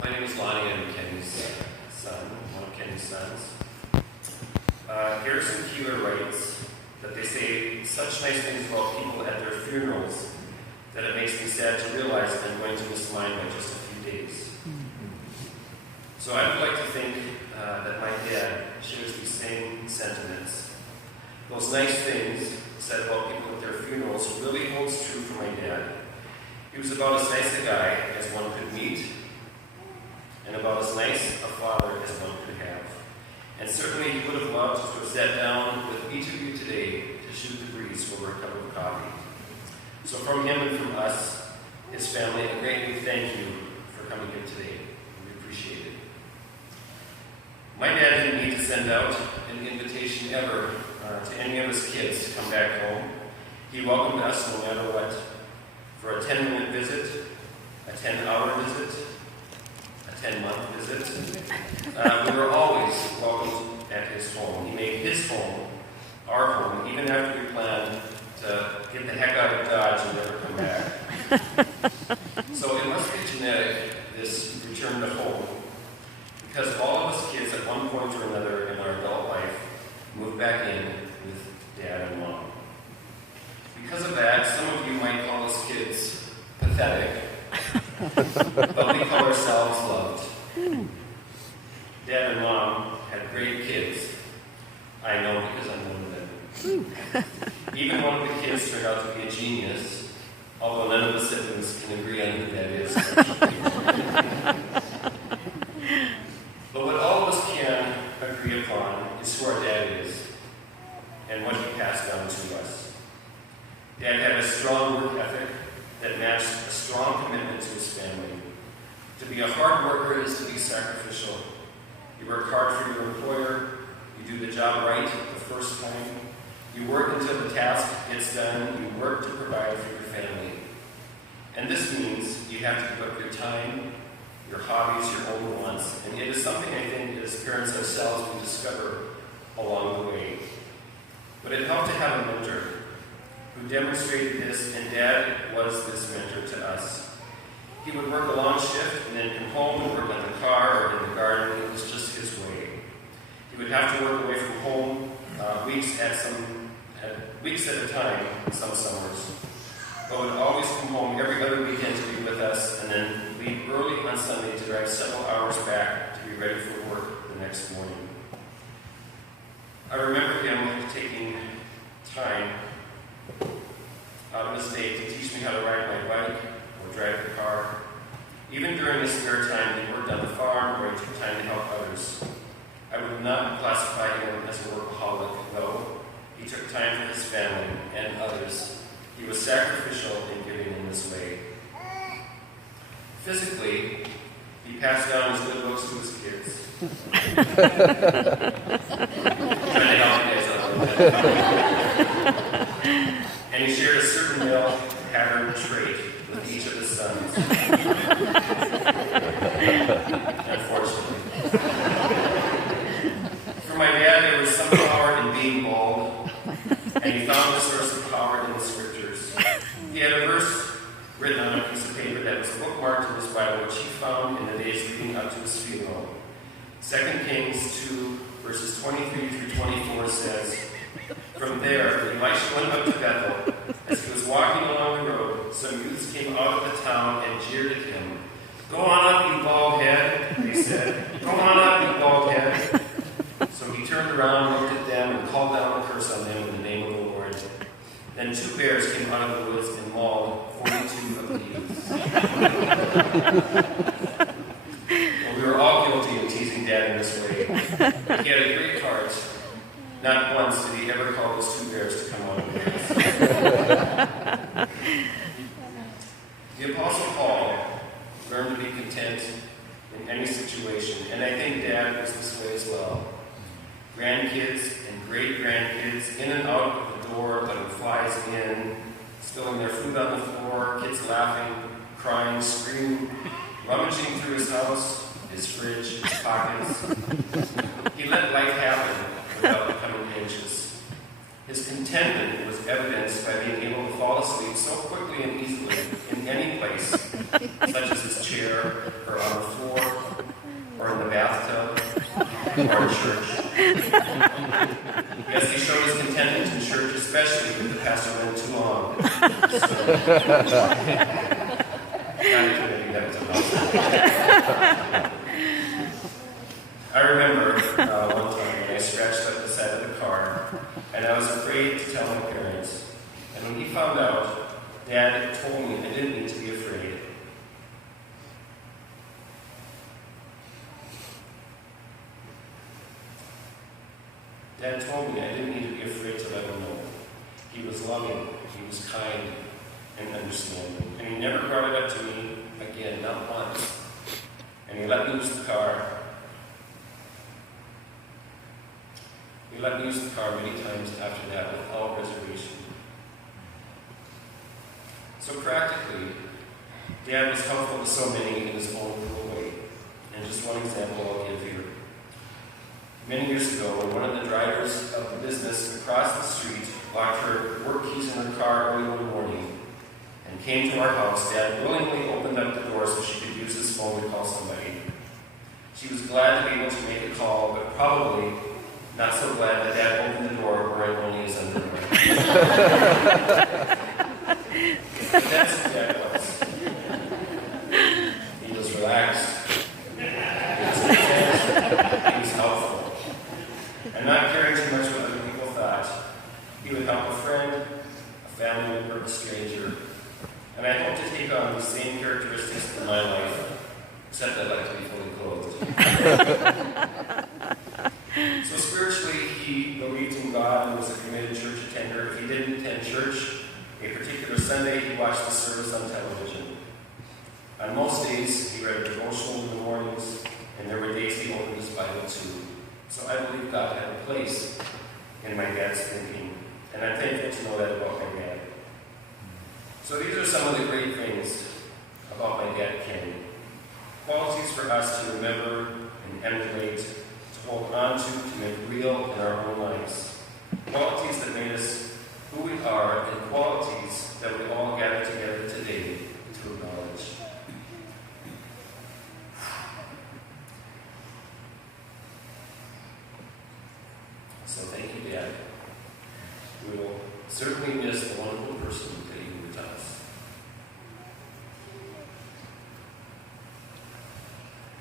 My name is Lonnie. I'm Kenny's son, one of Kenny's sons. Harrison Keeler writes that they say such nice things about people at their funerals that it makes me sad to realize I'm going to miss mine by just a few days. So I would like to think that my dad shares these same sentiments. Those nice things said about people at their funerals really holds true for my dad. He was about as nice a guy as one could meet, and about as nice a father as one could have. And certainly he would have loved to have sat down with each of you today to shoot the breeze over a cup of coffee. So from him and from us, his family, a great big thank you for coming here today. We appreciate it. My dad didn't need to send out an invitation ever to any of his kids to come back home. He welcomed us no matter what. For a 10-minute visit, a 10-hour visit, a 10-month visit, we were always welcomed at his home. He made his home our home, even after we planned to get the heck out of Dodge and never come back. So it must be genetic, this return to home, because all of us kids at one point or another in our adult life moved back in with Dad and Mom. Because of that, some of you might call us kids pathetic, but we call ourselves loved. Dad and Mom had great kids. I know because I'm one of them. Even one of the kids turned out to be a genius, although none of the siblings can agree on who that is. But what all of us can agree upon is who our dad is and what he passed down to us. Dad had a strong work ethic that matched a strong commitment to his family. To be a hard worker is to be sacrificial. You work hard for your employer, you do the job right the first time, you work until the task gets done, you work to provide for your family. And this means you have to give up your time, your hobbies, your own wants, and it is something I think as parents ourselves we discover along the way. But it helped to have a mentor who demonstrated this, and Dad was this mentor to us. He would work a long shift and then come home and work on the car or in the garden. It was just his way. He would have to work away from home weeks at a time, some summers, but would always come home every other weekend to be with us and then leave early on Sunday to drive several hours back to be ready for work the next morning. I remember him taking time out of his day to teach me how to ride my bike or drive the car. Even during his spare time, he worked on the farm or he took time to help others. I would not classify him as a workaholic, though. He took time for his family and others. He was sacrificial in giving in this way. Physically, he passed down his good looks to his kids. Trying to help you guys out a little bit. And he shared a certain male pattern trait with each of his sons. Unfortunately. For my dad, there was some power in being bald, and he found the source of power in the scriptures. He had a verse written on a piece of paper that was bookmarked in his Bible, which he found in the days leading up to his funeral. 2 Kings 2, verses 23 through 24 says, "From there, Elisha went up to Bethel. As he was walking along the road, some youths came out of the town and jeered at him. 'Go on up, you bald head,' they said. 'Go on up, you bald head.' So he turned around, looked at them, and called down a curse on them in the name of the Lord. Then 2 bears came out of the woods and mauled 42 of the youths." Well, we were all guilty of teasing Dad in this way. But he had a great heart. Not once did he ever call those 2 bears to come out of the woods. The Apostle Paul learned to be content in any situation, and I think Dad was this way as well. Grandkids and great-grandkids in and out of the door, letting flies in, spilling their food on the floor, kids laughing, crying, screaming, rummaging through his house, his fridge, his pockets. He let life happen without becoming anxious. His contentment was evidenced by being able to fall asleep so quickly and easily in any place, such as his chair or on the floor That was a mouthful. I remember one time when I scratched up the side of the car, and I was afraid to tell my parents. And when he found out, Dad told me I didn't need to be afraid. Dad told me I didn't need to be afraid to let him know. He was loving, he was kind, and understanding. And he never brought it up to me again, not once. And he let me use the car. He let me use the car many times after that without reservation. So practically, Dad was helpful to so many in his own cool way. And just one example I'll give here. Many years ago, when one of the drivers of the business across the street locked her work keys in her car early one morning and came to our house, Dad willingly opened up the door so she could use his phone to call somebody. She was glad to be able to make a call, but probably not so glad that Dad opened the door wearing only his underwear. That's who Dad was. He was relaxed. He was content. He was helpful. And not caring too much what other people thought. He would help a friend, a family member, a stranger. And I hope to take on these same characteristics in my life, except I'd like to be fully clothed. So spiritually, he believed in God and was a committed church attender. If he didn't attend church a particular Sunday, he watched the service on television. On most days, he read a devotional in the mornings, and there were days he opened his Bible too. So I believe God had a place in my dad's thinking, and I'm thankful to know that about my dad. So these are some of the great things about my dad, Ken. Qualities for us to remember and emulate, to hold on to make real in our own lives. Qualities that made us who we are, and qualities that we all gather together today to acknowledge. So thank you, Dad. We will certainly miss the wonderful person